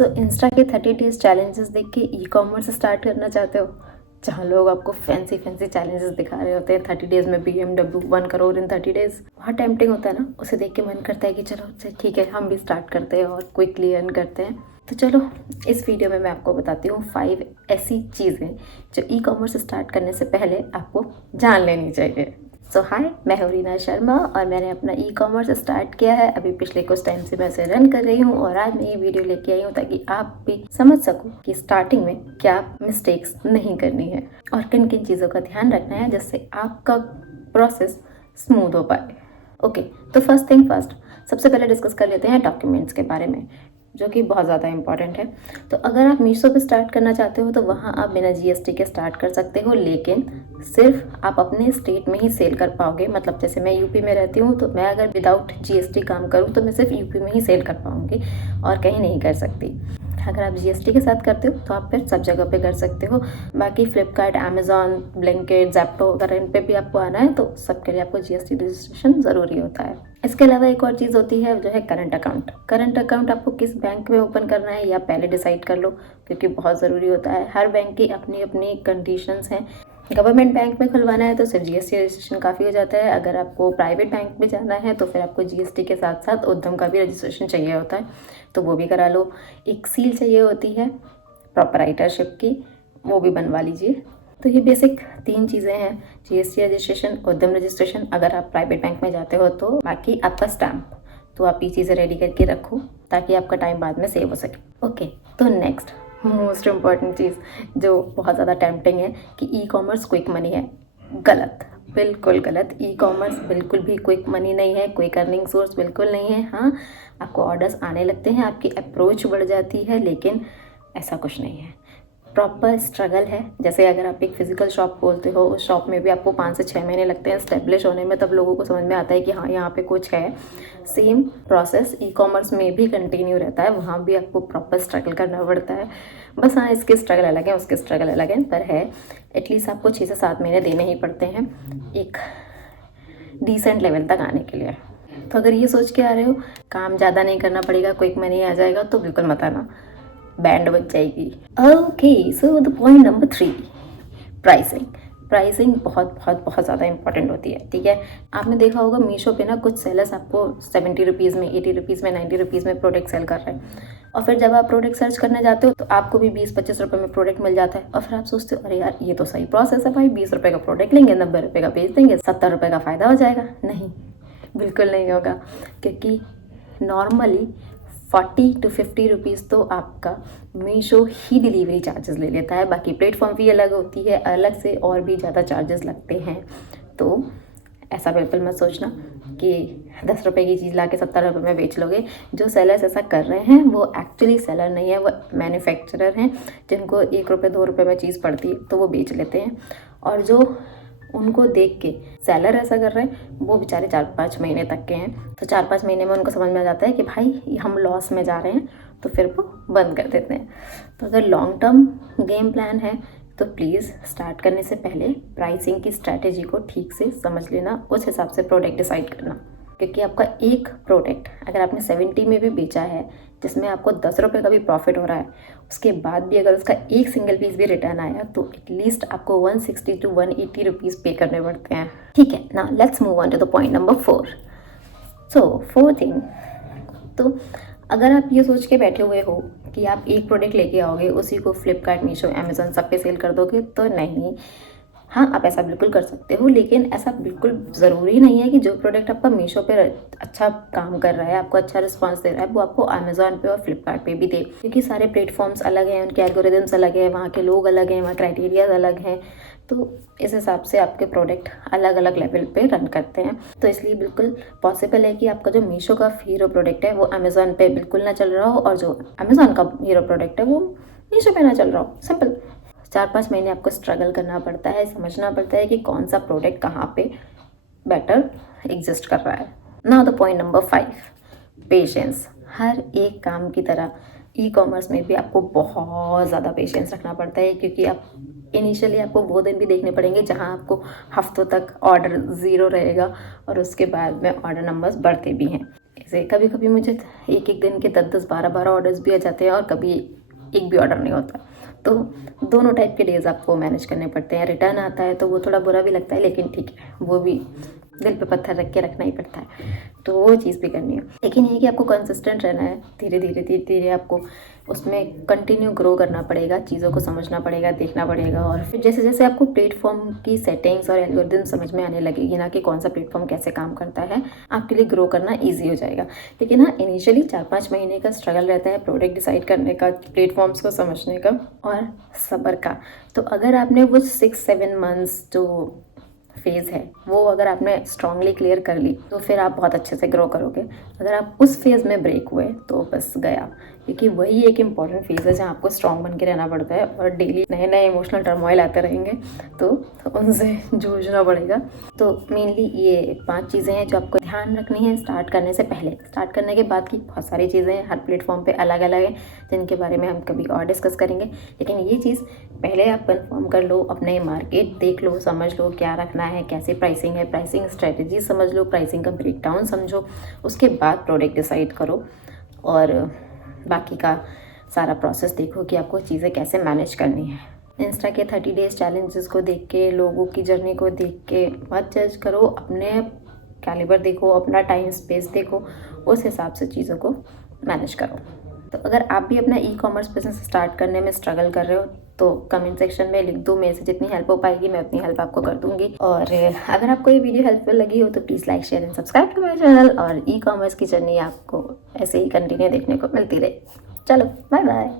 सो Insta के 30 days challenges देख के ई कॉमर्स स्टार्ट करना चाहते हो, जहाँ लोग आपको फैंसी चैलेंजेस दिखा रहे होते हैं 30 डेज में BMW 1 करोड़ इन 30 डेज। बहुत टेम्पटिंग होता है ना, उसे देख के मन करता है कि चलो ठीक है हम भी स्टार्ट करते हैं और क्विकली अर्न करते हैं। तो चलो इस वीडियो में मैं आपको बताती हूँ 5 ऐसी चीज़ें जो ई कॉमर्स स्टार्ट करने से पहले आपको जान लेनी चाहिए। सो हाय, मैं हूँ रीना शर्मा और मैंने अपना ई कॉमर्स स्टार्ट किया है। अभी पिछले कुछ टाइम से मैं इसे रन कर रही हूँ और आज मैं ये वीडियो लेके आई हूँ ताकि आप भी समझ सको कि स्टार्टिंग में क्या मिस्टेक्स नहीं करनी है और किन किन चीज़ों का ध्यान रखना है जिससे आपका प्रोसेस स्मूथ हो पाए। ओके, तो फर्स्ट थिंग फर्स्ट, सबसे पहले डिस्कस कर लेते हैं डॉक्यूमेंट्स के बारे में, जो कि बहुत ज़्यादा इंपॉर्टेंट है। तो अगर आप मीशो पे स्टार्ट करना चाहते हो तो वहाँ आप बिना GST के स्टार्ट कर सकते हो, लेकिन सिर्फ आप अपने स्टेट में ही सेल कर पाओगे। मतलब जैसे मैं यूपी में रहती हूँ तो मैं अगर विदाउट GST काम करूँ तो मैं सिर्फ यूपी में ही सेल कर पाऊँगी और कहीं नहीं कर सकती। अगर आप GST के साथ करते हो तो आप फिर सब जगह पे कर सकते हो। बाकी फ्लिपकार्ट, अमेजॉन, ब्लिंकिट, ज़ेप्टो, अगर इन पे भी आपको आना है तो सबके लिए आपको GST रजिस्ट्रेशन ज़रूरी होता है। इसके अलावा एक और चीज़ होती है जो है करंट अकाउंट। करंट अकाउंट आपको किस बैंक में ओपन करना है या पहले डिसाइड कर लो, क्योंकि बहुत ज़रूरी होता है। हर बैंक की अपनी अपनी कंडीशंस हैं। गवर्नमेंट बैंक में खुलवाना है तो सिर्फ GST रजिस्ट्रेशन काफ़ी हो जाता है। अगर आपको प्राइवेट बैंक में जाना है तो फिर आपको GST के साथ साथ उद्यम का भी रजिस्ट्रेशन चाहिए होता है, तो वो भी करा लो। एक सील चाहिए होती है प्रोपराइटरशिप की, वो भी बनवा लीजिए। तो ये बेसिक 3 चीज़ें हैं, GST रजिस्ट्रेशन, उद्यम रजिस्ट्रेशन अगर आप प्राइवेट बैंक में जाते हो तो, बाकी आपका स्टैम्प। तो आप ये चीज़ें रेडी करके रखो ताकि आपका टाइम बाद में सेव हो सके। ओके, तो नेक्स्ट मोस्ट इम्पॉर्टेंट चीज़ जो बहुत ज़्यादा टेम्पटिंग है कि ई कॉमर्स क्विक मनी है। गलत, बिल्कुल गलत। ई कॉमर्स बिल्कुल भी क्विक मनी नहीं है, क्विक अर्निंग सोर्स बिल्कुल नहीं है। हाँ, आपको ऑर्डर्स आने लगते हैं, आपकी अप्रोच बढ़ जाती है, लेकिन ऐसा कुछ नहीं है। प्रॉपर स्ट्रगल है। जैसे अगर आप एक फिजिकल शॉप खोलते हो, उस शॉप में भी आपको 5 से 6 महीने लगते हैं स्टेब्लिश होने में, तब लोगों को समझ में आता है कि हाँ यहाँ पे कुछ है। सेम प्रोसेस ई कॉमर्स में भी कंटिन्यू रहता है, वहाँ भी आपको प्रॉपर स्ट्रगल करना पड़ता है। बस हाँ, इसके स्ट्रगल अलग है, उसके स्ट्रगल अलग है, पर है एटलीस्ट आपको 6 से 7 महीने देने ही पड़ते हैं एक डिसेंट लेवल तक आने के लिए। तो अगर ये सोच के आ रहे हो काम ज़्यादा नहीं करना पड़ेगा, क्विक मनी आ जाएगा, तो बिल्कुल मत आना, बैंड बच जाएगी। Okay, so the point number 3, pricing. Pricing बहुत बहुत बहुत ज़्यादा इंपॉर्टेंट होती है, ठीक है। आपने देखा होगा मीशो पे ना कुछ सेलर्स आपको 70 रुपीज़ में, 80 रुपीज़ में, 90 रुपीज़ में प्रोडक्ट सेल कर रहे हैं, और फिर जब आप प्रोडक्ट सर्च करने जाते हो तो आपको भी 20-25 रुपये में प्रोडक्ट मिल जाता है, और फिर आप सोचते हो अरे यार ये तो सही प्रोसेस है भाई, 20 रुपये का प्रोडक्ट लेंगे, 90 रुपये का बेच देंगे, 70 रुपये का फ़ायदा हो जाएगा। नहीं, बिल्कुल नहीं होगा, क्योंकि नॉर्मली 40 to 50 रुपीज़ तो आपका मीशो ही डिलीवरी चार्जेस ले लेता है। बाकी प्लेटफॉर्म फी अलग होती है, अलग से और भी ज़्यादा चार्जेस लगते हैं। तो ऐसा बिल्कुल मत सोचना कि 10 रुपये की चीज़ ला के 70 रुपये में बेच लोगे। जो सेलर्स ऐसा कर रहे हैं वो एक्चुअली सेलर नहीं है, वो मैन्युफैक्चरर हैं, जिनको 1 रुपये 2 रुपये में चीज़ पड़ती है तो वो बेच लेते हैं, और जो उनको देख के सेलर ऐसा कर रहे हैं वो बेचारे 4-5 महीने तक के हैं। तो 4-5 महीने में उनको समझ में आ जाता है कि भाई हम लॉस में जा रहे हैं, तो फिर वो बंद कर देते हैं। तो अगर लॉन्ग टर्म गेम प्लान है तो प्लीज़ स्टार्ट करने से पहले प्राइसिंग की स्ट्रैटेजी को ठीक से समझ लेना, उस हिसाब से प्रोडक्ट डिसाइड करना। क्योंकि आपका एक प्रोडक्ट अगर आपने 70 में भी बेचा है, जिसमें आपको 10 रुपये का भी प्रॉफिट हो रहा है, उसके बाद भी अगर उसका एक सिंगल पीस भी रिटर्न आया तो एटलीस्ट आपको 160 to 180 रुपीज़ पे करने पड़ते हैं, ठीक है ना। Let's move on to the point number 4। So 4 thing, तो अगर आप ये सोच के बैठे हुए हो कि आप एक प्रोडक्ट लेके आओगे, उसी को फ्लिपकार्ट, मीशो, अमेजोन सब पे सेल कर दोगे, तो नहीं। हाँ, आप ऐसा बिल्कुल कर सकते हो, लेकिन ऐसा बिल्कुल ज़रूरी नहीं है कि जो प्रोडक्ट आपका मीशो पे अच्छा काम कर रहा है, आपको अच्छा रिस्पांस दे रहा है, वो आपको अमेजोन पे और फ्लिपकार्ट पे भी दे। क्योंकि सारे प्लेटफॉर्म्स अलग हैं, उनके एल्गोरिदम्स अलग हैं, वहाँ के लोग अलग हैं, वहाँ क्राइटेरियाज अलग हैं, तो इस हिसाब से आपके प्रोडक्ट अलग अलग लेवल पे रन करते हैं। तो इसलिए बिल्कुल पॉसिबल है कि आपका जो मीशो का हीरो प्रोडक्ट है वो अमेजोन पे बिल्कुल ना चल रहा हो, और जो अमेजोन का हीरो प्रोडक्ट है वो मीशो पे ना चल रहा हो। सिंपल। 4-5 महीने आपको स्ट्रगल करना पड़ता है, समझना पड़ता है कि कौन सा प्रोडक्ट कहाँ पे बेटर एग्जिस्ट कर रहा है। Now the point number 5, patience. हर एक काम की तरह ई कॉमर्स में भी आपको बहुत ज़्यादा पेशेंस रखना पड़ता है, क्योंकि आप इनिशियली आपको वो दिन भी देखने पड़ेंगे जहाँ आपको हफ्तों तक ऑर्डर ज़ीरो रहेगा और उसके बाद में ऑर्डर नंबर्स बढ़ते भी हैं। चीज़ें। कभी कभी मुझे एक एक दिन के 10-10 12-12 ऑर्डर्स भी आ जाते हैं और कभी एक भी ऑर्डर नहीं होता। तो दोनों टाइप के डेज़ आपको मैनेज करने पड़ते हैं। रिटर्न आता है तो वो थोड़ा बुरा भी लगता है, लेकिन ठीक है, वो भी दिल पे पत्थर रख के रखना ही पड़ता है, तो वो चीज़ भी करनी है। लेकिन ये कि आपको कंसिस्टेंट रहना है, धीरे धीरे आपको उसमें कंटिन्यू ग्रो करना पड़ेगा, चीज़ों को समझना पड़ेगा, देखना पड़ेगा। और फिर जैसे जैसे आपको प्लेटफॉर्म की सेटिंग्स और एल्गोरिदम समझ में आने लगेगी ना कि कौन सा प्लेटफॉर्म कैसे काम करता है, आपके लिए ग्रो करना ईजी हो जाएगा। लेकिन हाँ, इनिशियली 4-5 महीने का स्ट्रगल रहता है प्रोडक्ट डिसाइड करने का, प्लेटफॉर्म्स को समझने का और सब्र का। तो अगर आपने वो 6-7 मंथ्स जो फेज़ है वो अगर आपने स्ट्रांगली क्लियर कर ली तो फिर आप बहुत अच्छे से ग्रो करोगे। अगर आप उस फेज़ में ब्रेक हुए तो बस गया, क्योंकि वही एक इम्पॉर्टेंट फेज़ है जहाँ आपको स्ट्रांग बन के रहना पड़ता है और डेली नए नए इमोशनल टर्मोइल आते रहेंगे, तो उनसे जूझना पड़ेगा। तो मेनली ये 5 चीज़ें हैं जो आपको ध्यान रखनी है स्टार्ट करने से पहले। स्टार्ट करने के बाद की बहुत सारी चीज़ें हैं, हर प्लेटफॉर्म पे अलग अलग है, जिनके बारे में हम कभी और डिस्कस करेंगे। लेकिन ये चीज़ पहले आप कंफर्म कर लो, अपने मार्केट देख लो, समझ लो क्या रखना है, कैसे प्राइसिंग है, प्राइसिंग स्ट्रेटजी समझ लो, प्राइसिंग का ब्रेकडाउन समझो, उसके बाद प्रोडक्ट डिसाइड करो और बाकी का सारा प्रोसेस देखो कि आपको चीज़ें कैसे मैनेज करनी है। इंस्टा के 30 डेज़ चैलेंजेस को देख के, लोगों की जर्नी को देख के मत जज करो, अपने कैलिबर देखो, अपना टाइम स्पेस देखो, उस हिसाब से चीज़ों को मैनेज करो। तो अगर आप भी अपना ई-कॉमर्स बिजनेस स्टार्ट करने में स्ट्रगल कर रहे हो तो कमेंट सेक्शन में लिख दो, मेरे से जितनी हेल्प हो पाएगी मैं उतनी हेल्प आपको कर दूंगी। और अगर आपको ये वीडियो हेल्पफुल लगी हो तो please like, share and subscribe to my channel, और ई-कॉमर्स की जर्नी आपको ऐसे ही कंटिन्यू देखने को मिलती रहे। चलो बाय बाय।